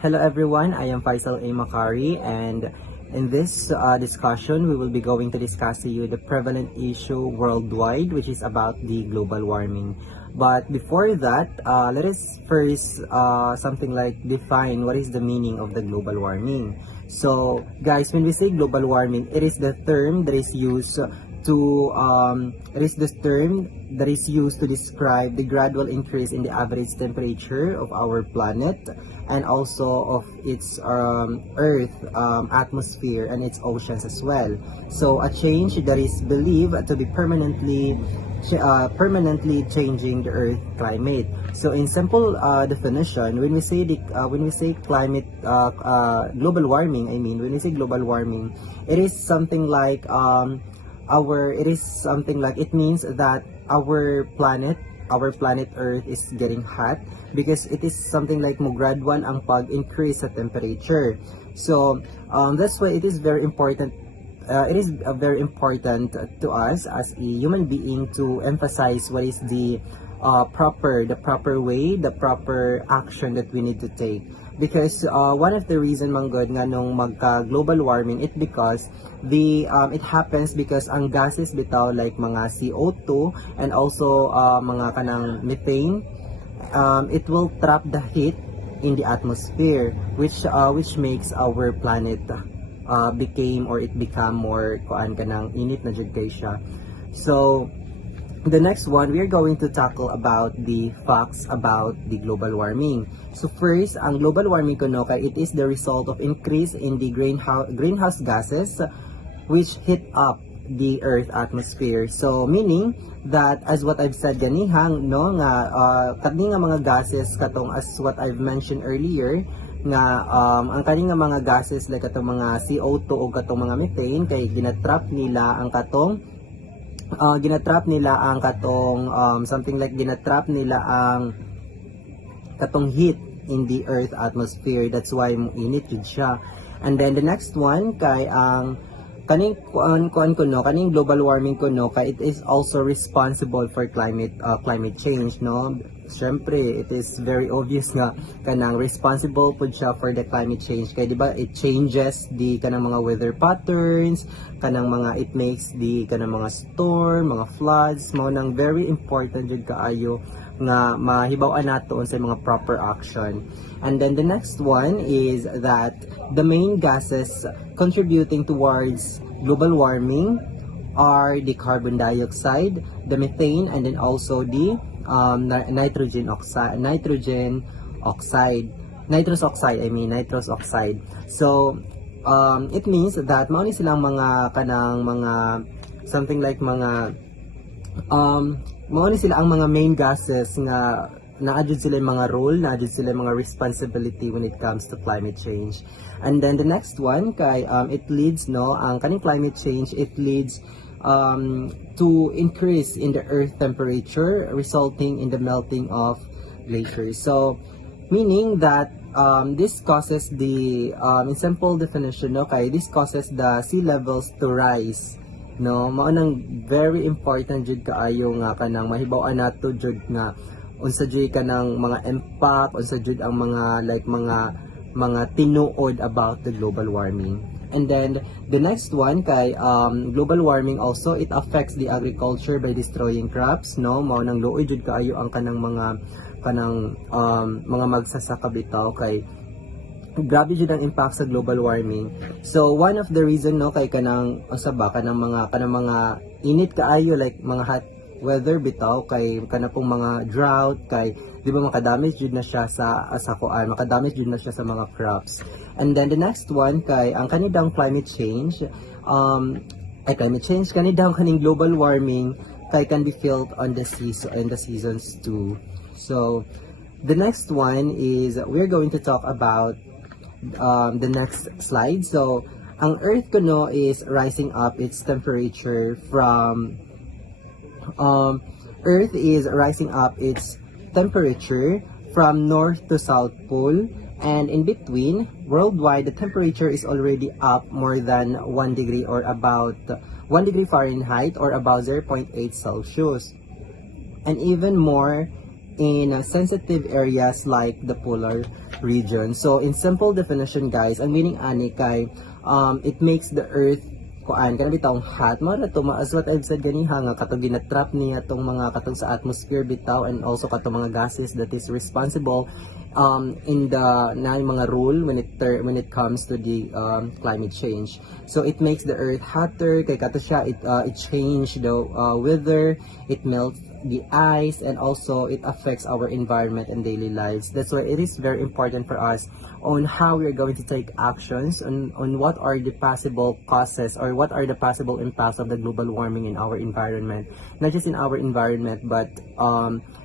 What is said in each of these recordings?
Hello everyone, I am Faisal A. Makari, and in this discussion we will be going to discuss to you the prevalent issue worldwide, which is about the global warming. But before that, let us first something like define what is the meaning of the global warming. So guys, when we say global warming, it is the term that is used to describe the gradual increase in the average temperature of our planet and also of its earth atmosphere and its oceans as well. So a change that is believed to be permanently changing the earth climate. So in simple definition, when we say climate global warming, when we say global warming, it is something like it means that our planet Earth is getting hot because it is something like mo gradual ang pag-increase sa temperature. So that's why it is very important. It is very important to us as a human being to emphasize what is the proper way, the proper action that we need to take. Because one of the reason manggod nga nung magka global warming it happens because ang gases bitaw like mga CO2 and also mga kanang methane, it will trap the heat in the atmosphere, which makes our planet become more kanang init na jud kay siya. So the next one, we are going to tackle about the facts about the global warming. So first, ang global warming kuno kay it is the result of increase in the greenhouse gases which heat up the earth atmosphere. So meaning that, as what I've said ganihang no nga kani nga mga gases katong as what I've mentioned earlier nga ang kani nga mga gases like katong mga CO2 o katong mga methane kay ginatrap nila ang katong katong heat in the earth atmosphere. That's why mo init jud siya. And then the next one kay ang kaning global warming kuno kay it is also responsible for climate change, no. Siyempre, it is very obvious nga kanang responsible pud siya for the climate change kay di ba it changes the kanang mga weather patterns, it makes the kanang mga storm, mga floods, mao nang very important jud kaayo nga mahibaw-an nato sa mga proper action. And then the next one is that the main gases contributing towards global warming are the carbon dioxide, the methane, and then also the nitrous oxide. So it means that mao ni silang mga mao ni sila ang mga main gases nga naadjud sila mga role, naadjud sila mga responsibility when it comes to climate change. And then the next one kay it leads ang kaning climate change, it leads to increase in the earth temperature resulting in the melting of glaciers. So meaning that this causes the in simple definition this causes the sea levels to rise, no. Mao nang very important jud kaayo nga kanang mahibaw-an nato jud nga unsa jud kanang mga impact, unsa jud ang mga tinuod about the global warming. And then the next one kay global warming also it affects the agriculture by destroying crops, no. Mao nang luoy jud kaayo ang kanang mga magsasaka bitaw kay grabe jud ang impact sa global warming. So one of the reason kay kanang mga init kaayo like mga hot weather bitaw kay pong mga drought kay di ba makadamage jud na siya makadamage jud na siya sa mga crops. And then the next one kay ang kanidang climate change kaning global warming kay can be felt on the seasons too. So the next one is we're going to talk about the next slide. So ang earth kuno is rising up its temperature from earth is rising up its temperature from north to south pole, and in between worldwide the temperature is already up more than 1 degree or about 1 degree Fahrenheit or about 0.8 Celsius, and even more in sensitive areas like the polar region. So in simple definition guys, ang meaning ani kay it makes the earth kuan kana bitawng hot mo na to as what I've said ganiha nga katong ginatrap niya tong mga katong sa atmosphere bitaw, and also katong mga gases that is responsible in the mga rule when it comes to the climate change. So it makes the earth hotter kay kato siya, it change the weather, it melts the ice, and also it affects our environment and daily lives. That's why it is very important for us on how we're going to take actions on what are the possible causes or what are the possible impacts of the global warming in our environment. Not just in our environment, but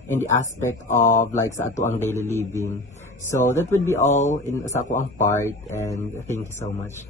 in the aspect of like sa ato ang daily living. So that would be all in sa ako ang part, and thank you so much.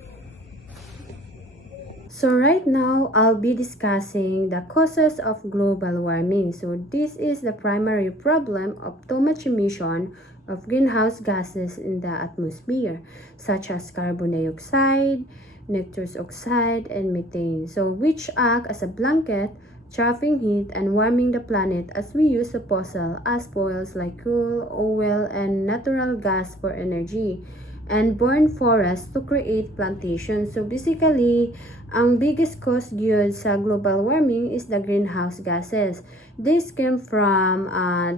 So right now, I'll be discussing the causes of global warming. So this is the primary problem of too much emission of greenhouse gases in the atmosphere, such as carbon dioxide, nitrous oxide, and methane. So which act as a blanket, trapping heat and warming the planet as we use fossil as fuels like coal, oil, and natural gas for energy, and burn forests to create plantations. So basically, ang biggest cause gyud sa global warming is the greenhouse gases. This came from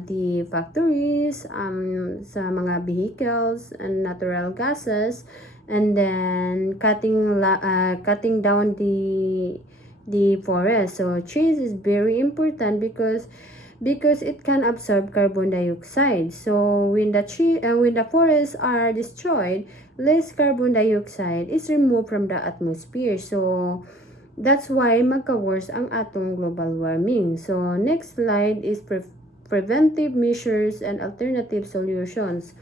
the factories, sa mga vehicles and natural gases, and then cutting down the forest. So trees is very important because it can absorb carbon dioxide. So when the forests are destroyed, less carbon dioxide is removed from the atmosphere. So that's why magka-worse ang atong global warming. So next slide is preventive measures and alternative solutions.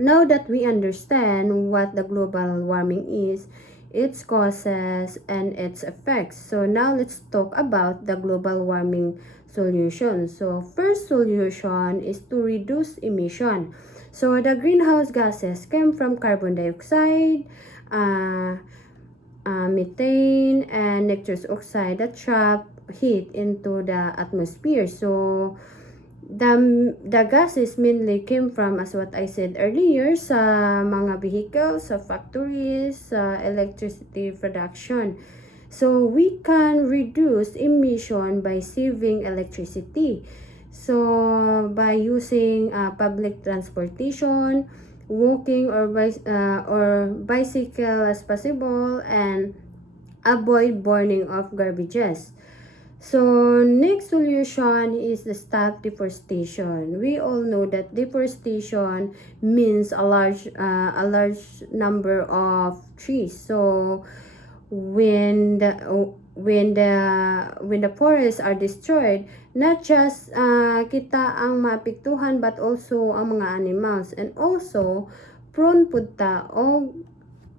Now that we understand what the global warming is, its causes and its effects, so now let's talk about the global warming solution. So first solution is to reduce emission. So the greenhouse gases came from carbon dioxide, methane, and nitrous oxide that trap heat into the atmosphere. So the gases mainly came from, as what I said earlier, sa mga vehicles, sa factories, sa electricity production. So we can reduce emission by saving electricity. So by using public transportation, walking or bicycle as possible, and avoid burning of garbages. So next solution is the stop deforestation. We all know that deforestation means a large number of trees. So when the forests are destroyed, not just kita ang maapektuhan but also ang mga animals, and also prone punta o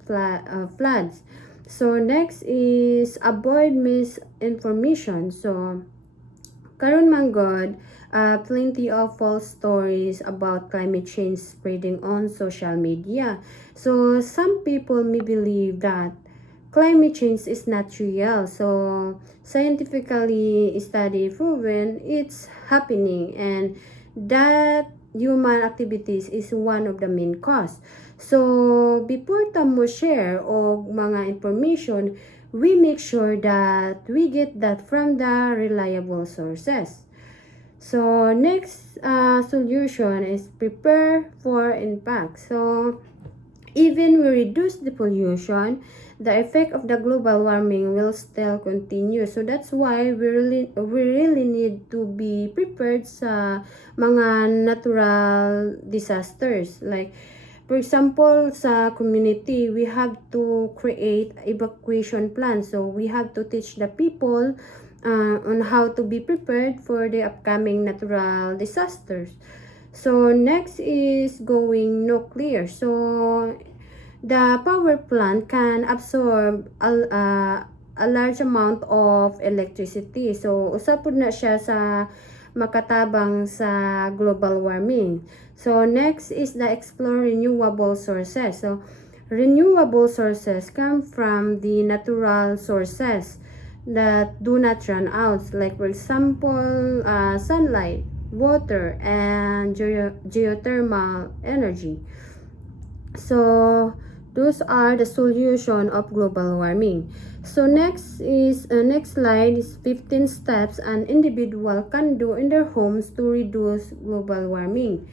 floods. So next is avoid misinformation. So karon man god, plenty of false stories about climate change spreading on social media. So some people may believe that climate change is not real. So scientifically study proven it's happening, and that human activities is one of the main cause. So before ta mo share og mga information, we make sure that we get that from the reliable sources. So next solution is prepare for impact. So even we reduce the pollution, the effect of the global warming will still continue. So that's why we really need to be prepared sa mga natural disasters. Like for example, sa community, we have to create evacuation plans. So we have to teach the people on how to be prepared for the upcoming natural disasters. So next is going nuclear. So the power plant can absorb a large amount of electricity. So usa pud na siya sa makatabang sa global warming. So next is the explore renewable sources. So renewable sources come from the natural sources that do not run out, like for example sunlight, water, and geothermal energy. So those are the solution of global warming. So next slide is 15 steps an individual can do in their homes to reduce global warming.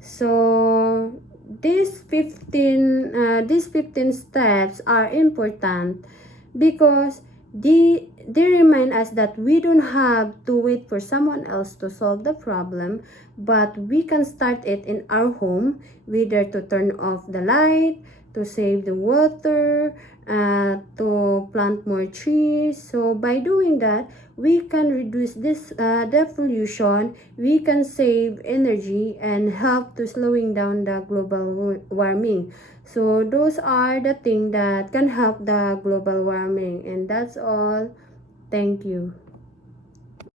So these 15 steps are important because they remind us that we don't have to wait for someone else to solve the problem, but we can start it in our home, whether to turn off the light, to save the water, to plant more trees. So by doing that, we can reduce the pollution, we can save energy and help to slowing down the global warming. So those are the things that can help the global warming, and that's all. Thank you.